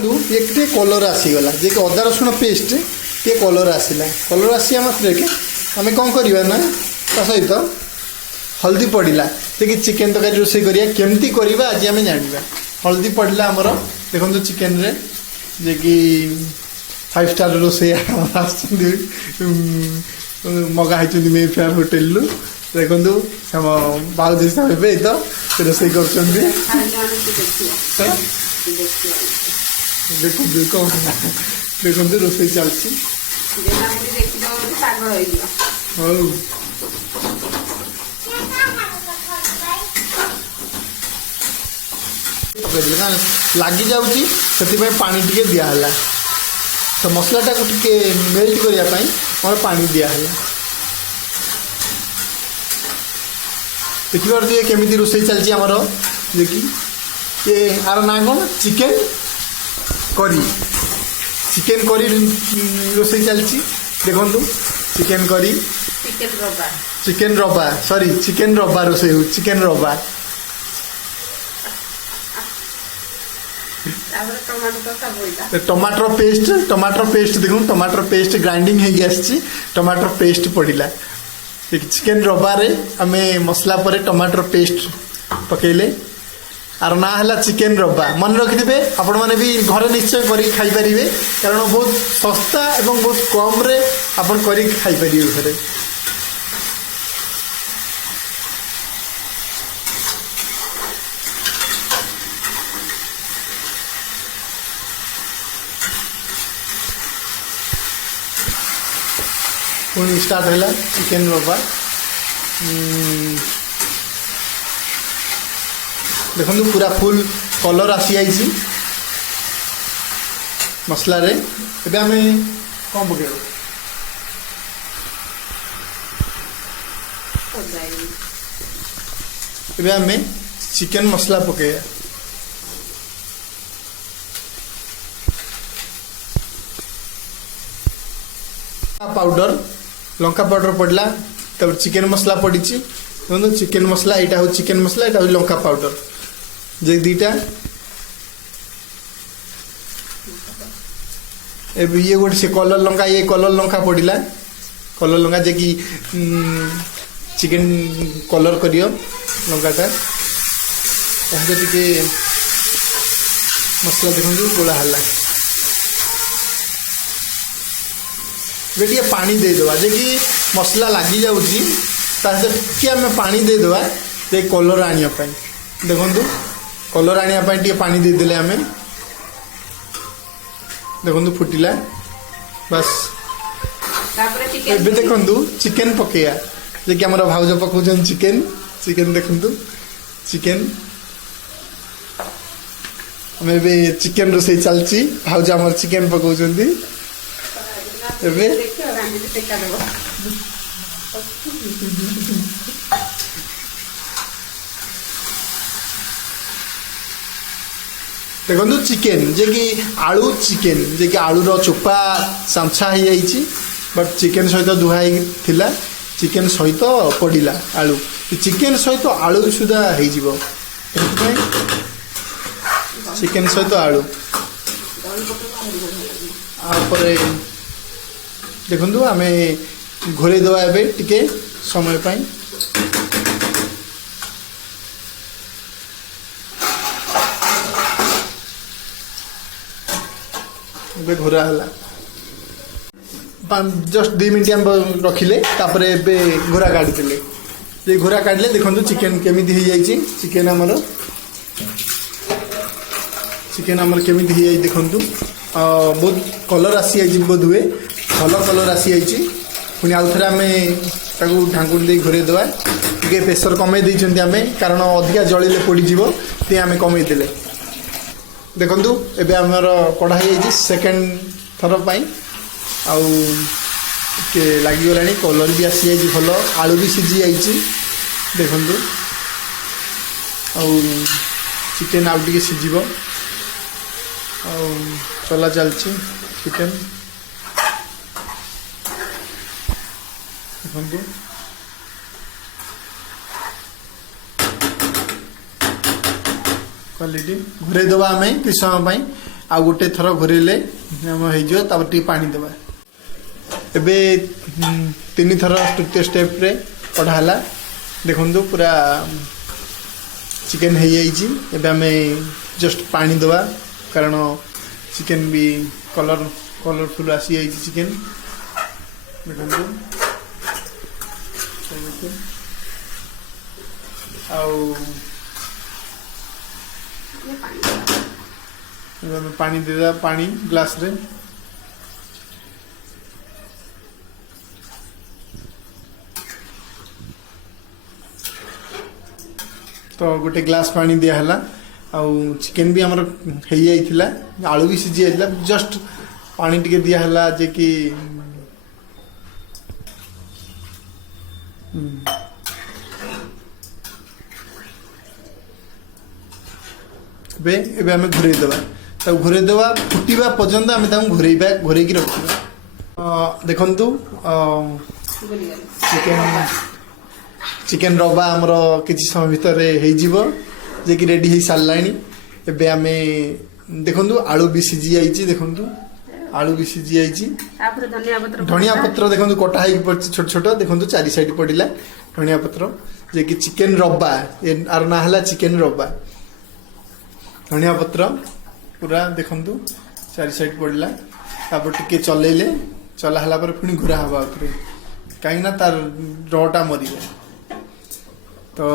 एक कलर आसीगला जे कि अदा रसुण पेस्ट टे कलर आसला कलर आसिया मात्र आम कौन करवा ना ता सहित हल्दी पड़ा जे चिकेन तक रोसे करमती करवा आज आम जाना हल्दी पड़ा आमर देखो चिकेन रे जे कि 5 स्टार रोसे मगाई मे फेयर होटेल देखो बाउज हिसाब से तो रोसे कर देखो रोसे चलती लगी जाऊँगी से पानी टी दिहला तो मसलाटा को टे मेल्ट करने और पानी दिहला देखिए केमी रोसे चलती आमर जे कि यार ना कौन चिकेन करी रोसे चलती देखु चिकेन करी चिकेन रबा रोसे हो चिकेन रबा टमाटर पेस्ट देखो टमाटर पेस्ट ग्राइंडिंग हो टमाटर पेस्ट पड़ा चिकेन रबारे आम मसला पर टमाटर पेस्ट पकेले आर ना है चिकेन रबा मन रखिथे आपण मैंने भी घर निश्चय कर खाई पारे कारण बहुत सस्ता एवं बहुत कम रे आपण कर खाई पारे घरे पुणी स्टार्ट है चिकेन रबा देखो पूरा फुल कलर आसी आई मसला रे एबे आम कौन पके एबे आम चिकेन मसला पके पाउडर लंका पाउडर पड़ला तब चिकेन मसला पड़ी चिकेन मसला यहाँ हूँ चिकेन मसला यहाँ हूँ लंका पाउडर जे दीटा ये गोटे से कलर लंका ये कलर लंका पड़ा कलर लंका जे कि चिकेन कलर करियो लंकाटा टे मसला देखो गोला है टे पानी देदेवा जे कि मसला लगी जाऊँगी टे आम पानी देदेवा ये कलर आने देखु कलर आने टे पानी देदेले आम देखु फुटिला बस एबे देखु चिकेन पकेया जे कि हमर भाउज पकाउछन चिकेन देखु चिकेन आम एबे चिकेन रोसे चलची भाउज हमर चिकेन पकाउछन एबे देखो चिकेन जे कि आलू चिकेन जे कि आलू रो चोपा सांछा हो जाइए बट चिकेन सहित दुहाई थिला चिकेन सहित पड़ा आलू चिकेन सहित आलू सुधा हो चिकेन सहित आलू आपर देखु आम घोरे दवा एबे टिके समय पाई घोरा है जस्ट 2 मिनट हम रखिले तापर एबे घोरा काढ़ी ये घोरा काढ़ले देखो चिकेन केमी हो जाइए चिकेन आमर केमी हो जाए देखु बहुत कलर आसी जाइए बोध हुए भल कलर आसी जाइए पुणी आउ थे आम ढांकुड़ दे घोरे दवा टे प्रेसर कमे देते आम कारण अधिका जलिले पोड़ीज ते आम कमे देले देखु एबे आमर कढ़ाई जाइए सेकेंड थर पाई आउ टे लगिगला कलर भी आसी जाइए भल आलू भी सीझी जाइए देखु आउ चिकेन आउ टे सीझ चला चलची चिकेन देखु क्वालिटी घुरे दबा आम कि समय ଆଉ ଗୋଟେ ଥର ଘୋରେଇଲେ ଆମ ହେଇଯିବ ତାପରେ ଟିକେ ପାଣି ଦେବା ଏବେ 3 ଥର ତୃତୀୟ ଷ୍ଟେପ୍ରେ କଢ଼ା ହେଲା ଦେଖନ୍ତୁ ପୁରା ଚିକେନ୍ ହେଇଯାଇଛି ଏବେ ଆମେ ଜଷ୍ଟ ପାଣି ଦେବା କାରଣ ଚିକେନ୍ ବି କଲରଫୁଲ୍ ଆସିଯାଇଛି ଚିକେନ୍ ଦେଖନ୍ତୁ ଆଉ ଆମେ ପାଣି ଦେଇଦେବା ପାଣି ଗ୍ଲାସରେ तो गोटे ग्लास पानी दिया है आउ चिकेन भी आमर हो जाइथिला आलू भी सीझी जाइथिला जस्ट पानी टिके दिया है जे कि एबे आमे घुरे देबा ताऊ घुरे देबा फुटीबा पर्यंत आमे ताऊ घुरे की रखिबा देखंतु चिकेन रवा आमर किसी समय भितर जे कि रेडी हो सारा एबे आमे देखंतु आलू भी सीझी जाइछि देखंतु आलू भी सीझी जाइछि धनिया पत्र देखंतु कटा है छोट छोट देखंतु चारि साइड पड़िला धनिया पत्र जे कि चिकेन रवा आर ना हला चिकेन रवा धनिया पत्र पूरा देखंतु चारि साइड पड़िला तापर टिके चलेले चला हला पर पुनी घुरा हवा ऊपर काई ना तार रटा मरिबो तो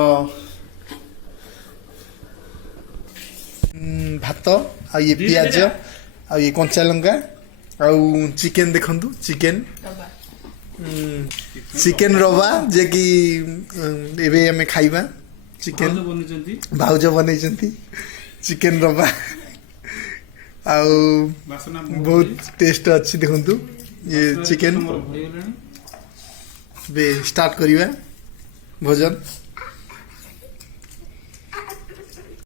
भात आ ये पियाज आ ये कंचा लंका आ चिकेन देखंतु चिकेन रवा जे कि एबे हमें खाइबा चिकेन भाउज बनेचंती चिकेन रवा आ बहुत टेस्ट अच्छी देखंतु ये चिकेन बे स्टार्ट करिबा भोजन।